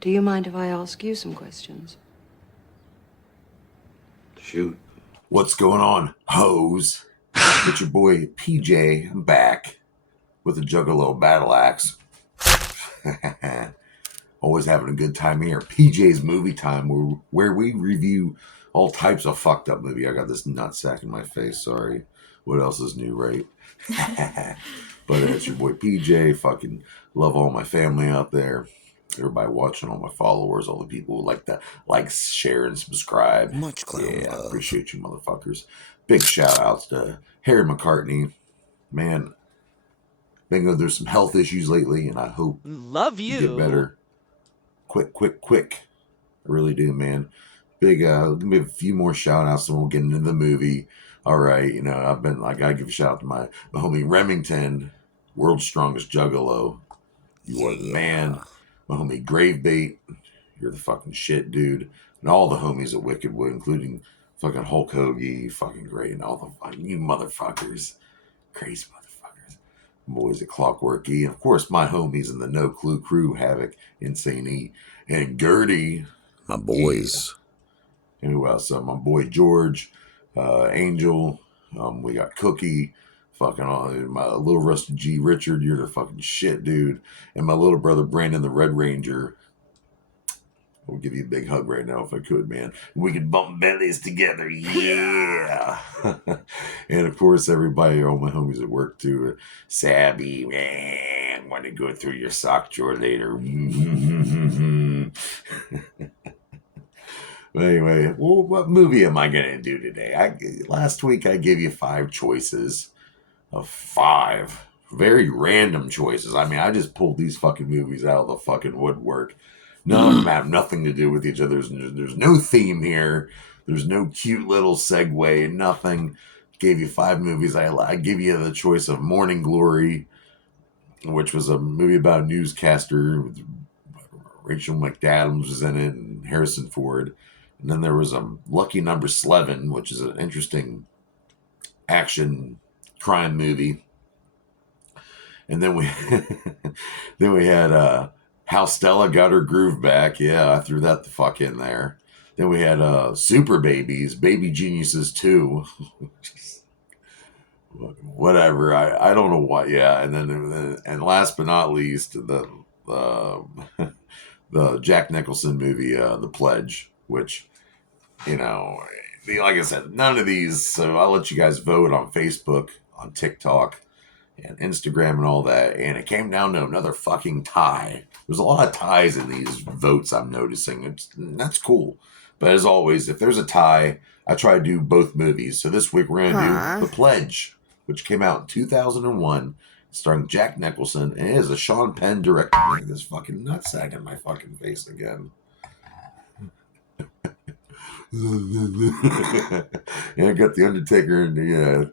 Do you mind if I ask you some questions? Shoot. What's going on, hoes? It's your boy PJ. I'm back with a Juggalo battle axe. Always having a good time here. PJ's Movie Time, where we review all types of fucked up movie. I got this nutsack in my face. Sorry. What else is new, right? But it's your boy PJ. Fucking love all my family out there. Everybody watching, all my followers, all the people who like, share, and subscribe. Much clown Yeah, love. appreciate you, motherfuckers. Big shout outs to Harry McCartney. Man, been going through some health issues lately, and I hope Love you get better. Quick. I really do, man. Big, give me a few more shout outs and we'll get into the movie. All right, I've been like, I give a shout out to my homie Remington, world's strongest juggalo. You are the man. My homie Gravebait, you're the fucking shit, dude. And all the homies at Wickedwood, including fucking Hulk Hoagie, fucking great, and all the you motherfuckers. Crazy motherfuckers. Boys at Clockworky, and of course my homies in the No Clue crew, Havoc, Insane E, and Gertie. My boys. Yeah. And who else? My boy George, Angel, we got Cookie, fucking my little Rusty G Richard, you're the fucking shit, dude. And my little brother Brandon the Red Ranger. I would give you a big hug right now if I could, man. We could bump bellies together, yeah. And of course, everybody, all my homies at work too. Sabby, man, want to go through your sock drawer later. But anyway, well, what movie am I gonna do today? Last week I gave you 5 choices of 5 very random choices. I mean, I just pulled these fucking movies out of the fucking woodwork. None of them have nothing to do with each other. There's no theme here. There's no cute little segue. Nothing. Gave you 5 movies. I give you the choice of Morning Glory, which was a movie about a newscaster. Rachel McAdams was in it, and Harrison Ford. And then there was Lucky Number 11, which is an interesting action crime movie. And then we had How Stella Got Her Groove Back. Yeah, I threw that the fuck in there. Then we had Super Babies, Baby Geniuses 2. Whatever. I don't know what. Yeah, and then last but not least, the Jack Nicholson movie, The Pledge, which, like I said, none of these. So I'll let you guys vote on Facebook, on TikTok, and Instagram and all that, and it came down to another fucking tie. There's a lot of ties in these votes I'm noticing. That's cool. But as always, if there's a tie, I try to do both movies. So this week we're going to do The Pledge, which came out in 2001, starring Jack Nicholson, and it is a Sean Penn director. Like this fucking nutsack in my fucking face again. Yeah, I got the Undertaker and yeah.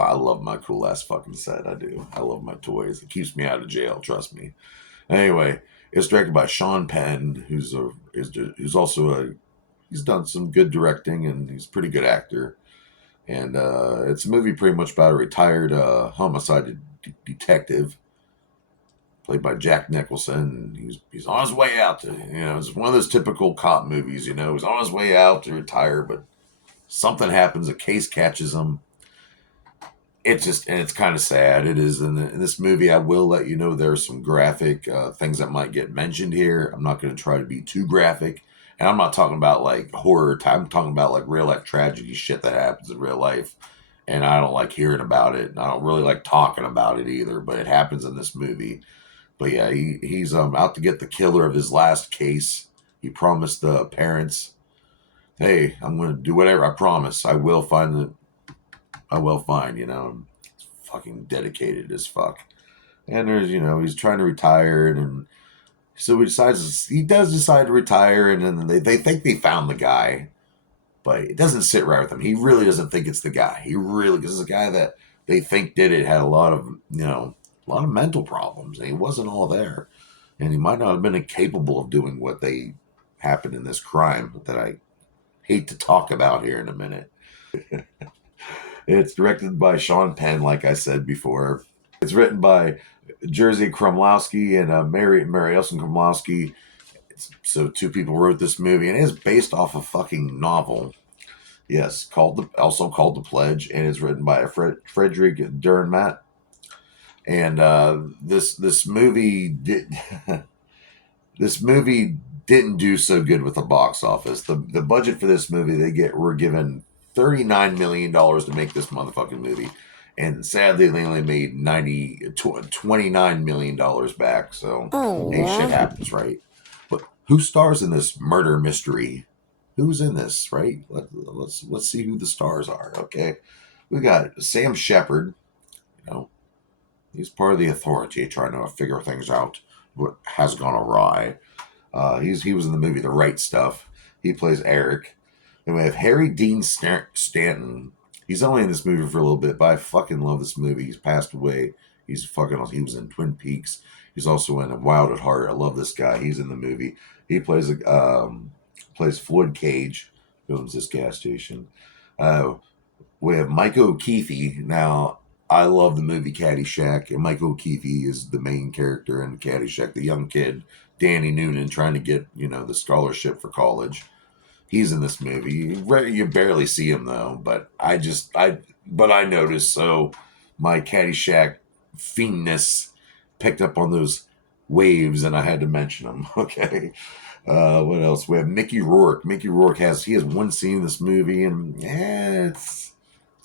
I love my cool ass fucking set. I do. I love my toys. It keeps me out of jail. Trust me. Anyway, it's directed by Sean Penn, who's also he's done some good directing and he's a pretty good actor. And it's a movie pretty much about a retired homicide detective, played by Jack Nicholson. He's on his way out to, it's one of those typical cop movies, he's on his way out to retire, but something happens, a case catches him. It's kind of sad. It is. In this movie, I will let you know there are some graphic things that might get mentioned here. I'm not going to try to be too graphic. And I'm not talking about like horror. I'm talking about like real life tragedy shit that happens in real life. And I don't like hearing about it. And I don't really like talking about it either. But it happens in this movie. But yeah, he's out to get the killer of his last case. He promised the parents, "Hey, I'm going to do whatever. I promise. I will find. He's fucking dedicated as fuck." And there's, he's trying to retire, and so he does decide to retire, and then they think they found the guy, but it doesn't sit right with him. He really doesn't think it's the guy. Because the guy that they think did it had a lot of mental problems, and he wasn't all there, and he might not have been incapable of doing what they happened in this crime that I hate to talk about here in a minute. It's directed by Sean Penn, like I said before. It's written by Jerzy Krumlowski and Mary Elson Krumlowski. So two people wrote this movie, and it is based off a fucking novel. Yes, also called The Pledge, and it's written by Frederick Dürrenmatt. And this movie did this movie didn't do so good with the box office. The budget for this movie were given $39 million to make this motherfucking movie, and sadly they only made $29 million back. So hey, shit happens, right? But who stars in this murder mystery? Who's in this, right? Let's see who the stars are. Okay, we got Sam Shepard. You know, he's part of the authority trying to figure things out. What has gone awry? He was in the movie The Right Stuff. He plays Eric. And we have Harry Dean Stanton. He's only in this movie for a little bit, but I fucking love this movie. He's passed away. He was in Twin Peaks. He's also in Wild at Heart. I love this guy. He's in the movie. He plays Floyd Cage, who owns this gas station. Uh, we have Mike O'Keefe. Now, I love the movie Caddyshack, and Mike O'Keefe is the main character in Caddyshack, the young kid, Danny Noonan, trying to get, the scholarship for college. He's in this movie. You barely see him though, but I noticed. So my Caddyshack fiendness picked up on those waves, and I had to mention them. Okay. What else? We have Mickey Rourke. Mickey Rourke has one scene in this movie, and it's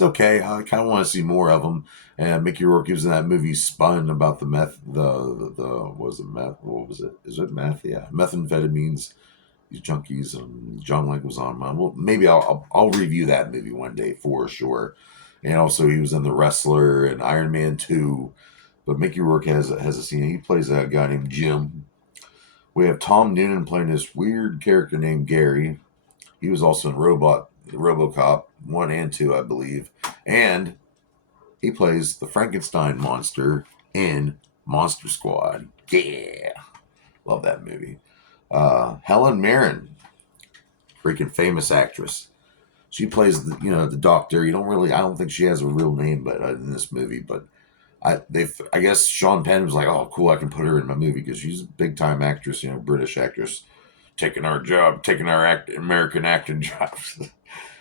okay. I kind of want to see more of him. And Mickey Rourke was in that movie Spun about the meth. The was it meth? What was it? Is it meth? Yeah, methamphetamines. These junkies, and John Wick was on mine. Well, maybe I'll review that movie one day for sure. And also, he was in The Wrestler and Iron Man 2. But Mickey Rourke has a scene. He plays a guy named Jim. We have Tom Noonan playing this weird character named Gary. He was also in RoboCop 1 and 2, I believe. And he plays the Frankenstein monster in Monster Squad. Yeah. Love that movie. Helen Mirren, freaking famous actress. She plays the doctor. I don't think she has a real name, but in this movie, but I guess Sean Penn was like, oh, cool, I can put her in my movie because she's a big time actress, British actress, taking our American acting jobs.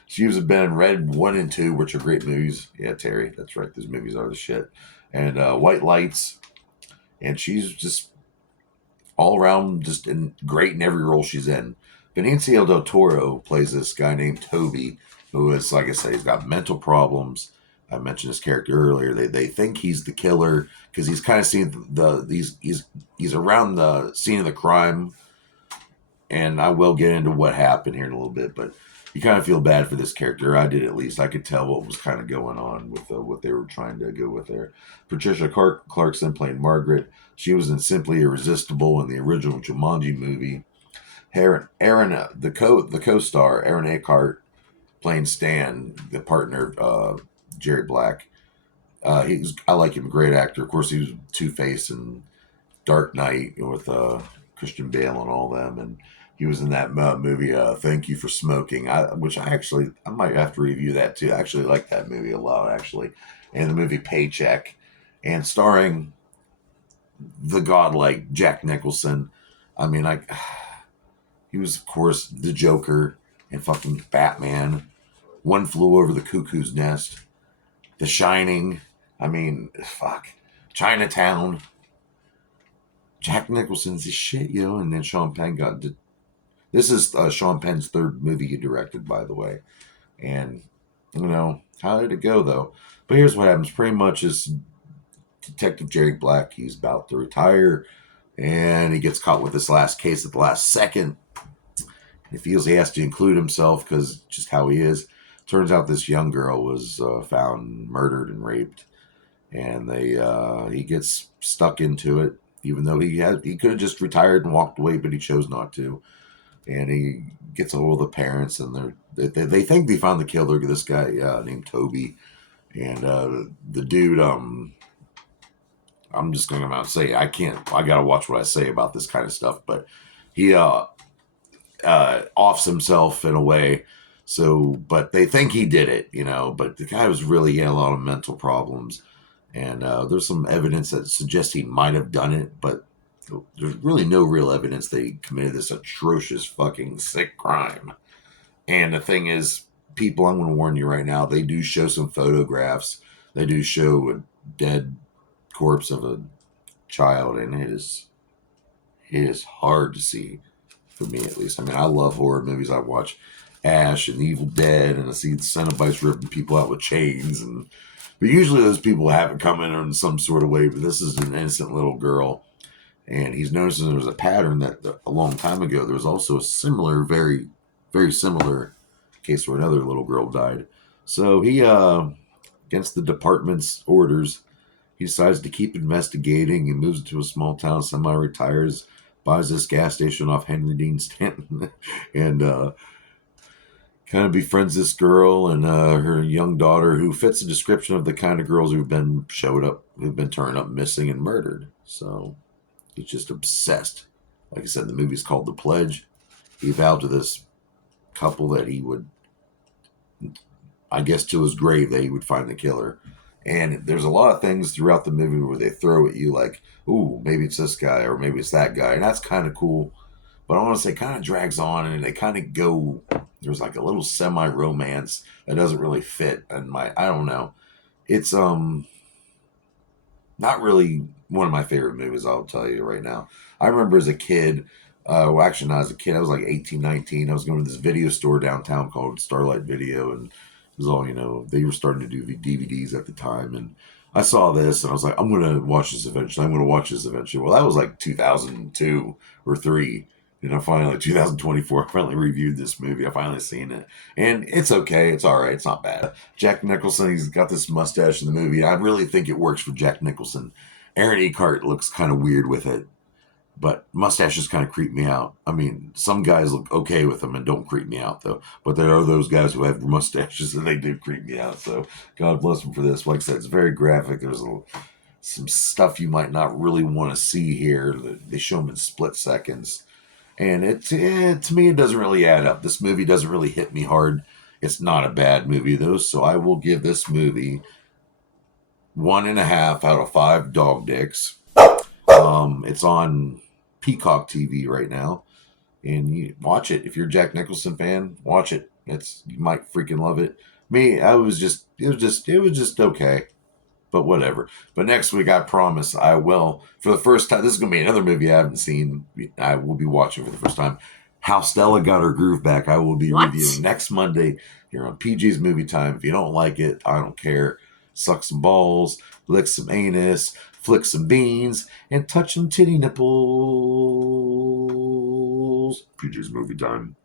She was been in Red 1 and 2, which are great movies. Yeah, Terry, that's right. Those movies are the shit. And White Lights, and she's just all around great in every role she's in. Benicio del Toro plays this guy named Toby, who is, like I said, he's got mental problems. I mentioned his character earlier. They think he's the killer because he's kind of seen he's around the scene of the crime, and I will get into what happened here in a little bit, but you kind of feel bad for this character. I did, at least. I could tell what was kind of going on with what they were trying to go with there. Patricia Clarkson playing Margaret. She was in Simply Irresistible in the original Jumanji movie. The co-star Aaron Eckhart playing Stan, the partner of Jerry Black. I like him, great actor. Of course, he was Two-Face and Dark Knight with Christian Bale and all them, and he was in that movie Thank You for Smoking, which I might have to review that too. I actually like that movie a lot, actually, and the movie Paycheck, and starring the godlike Jack Nicholson. I mean, he was, of course, the Joker and fucking Batman. One Flew Over the Cuckoo's Nest, The Shining. I mean, fuck, Chinatown. Jack Nicholson's the shit, and then Sean Penn this is Sean Penn's third movie he directed, by the way. And, how did it go, though? But here's what happens. Pretty much is Detective Jerry Black, he's about to retire, and he gets caught with this last case at the last second. He feels he has to include himself because just how he is. Turns out this young girl was found murdered and raped, and he gets stuck into it, even though he could have just retired and walked away, but he chose not to. And he gets a hold of the parents, and they think they found the killer. This guy named Toby, and the dude. I'm just going to say I gotta watch what I say about this kind of stuff, but he offs himself in a way. So, but they think he did it, but the guy was really, he had a lot of mental problems, And there's some evidence that suggests he might have done it, but there's really no real evidence that he committed this atrocious fucking sick crime. And the thing is, people, I'm going to warn you right now, they do show some photographs. They do show a dead corpse of a child, and it is hard to see, for me at least. I mean, I love horror movies. I watch Ash and Evil Dead, and I see the Cenobites ripping people out with chains, but usually those people have it coming in some sort of way. But this is an innocent little girl, and he's noticing there's a pattern that a long time ago there was also a similar, very, very similar case where another little girl died. So he, against the department's orders, he decides to keep investigating and moves to a small town, semi-retires, buys this gas station off Henry Dean Stanton, and kind of befriends this girl and her young daughter, who fits the description of the kind of girls who've been turned up missing and murdered. So he's just obsessed. Like I said, the movie's called The Pledge. He vowed to this couple that he would, I guess, to his grave, that he would find the killer. And there's a lot of things throughout the movie where they throw at you like, ooh, maybe it's this guy or maybe it's that guy. And that's kind of cool. But I want to say kind of drags on, and they kind of go, there's like a little semi-romance that doesn't really fit. And I don't know. It's not really one of my favorite movies, I'll tell you right now. I remember as a kid, well, actually not as a kid, I was like 18, 19. I was going to this video store downtown called Starlight Video, and was all, they were starting to do DVDs at the time, and I saw this and I was like, I'm gonna watch this eventually. Well, that was like 2002 or 3. Finally, like 2024, I finally reviewed this movie. I finally seen it, and it's okay. It's all right. It's not bad. Jack Nicholson, he's got this mustache in the movie. I really think it works for Jack Nicholson. Aaron Eckhart looks kind of weird with it, but mustaches kind of creep me out. I mean, some guys look okay with them and don't creep me out, though. But there are those guys who have mustaches and they do creep me out. So God bless them for this. Like I said, it's very graphic. There's some stuff you might not really want to see here. They show them in split seconds. And to me, it doesn't really add up. This movie doesn't really hit me hard. It's not a bad movie, though. So I will give this movie 1.5 out of 5 dog dicks. It's on Peacock TV right now, and you watch it. If you're a Jack Nicholson fan, watch it. You might freaking love it. Me, it was just okay, but whatever. But next week, I promise I will, for the first time. This is gonna be another movie I haven't seen. I will be watching for the first time. How Stella Got Her Groove Back. I will be reviewing next Monday here on PG's Movie Time. If you don't like it, I don't care. Suck some balls, lick some anus, flick some beans, and touch some titty nipples. PG's Movie Time.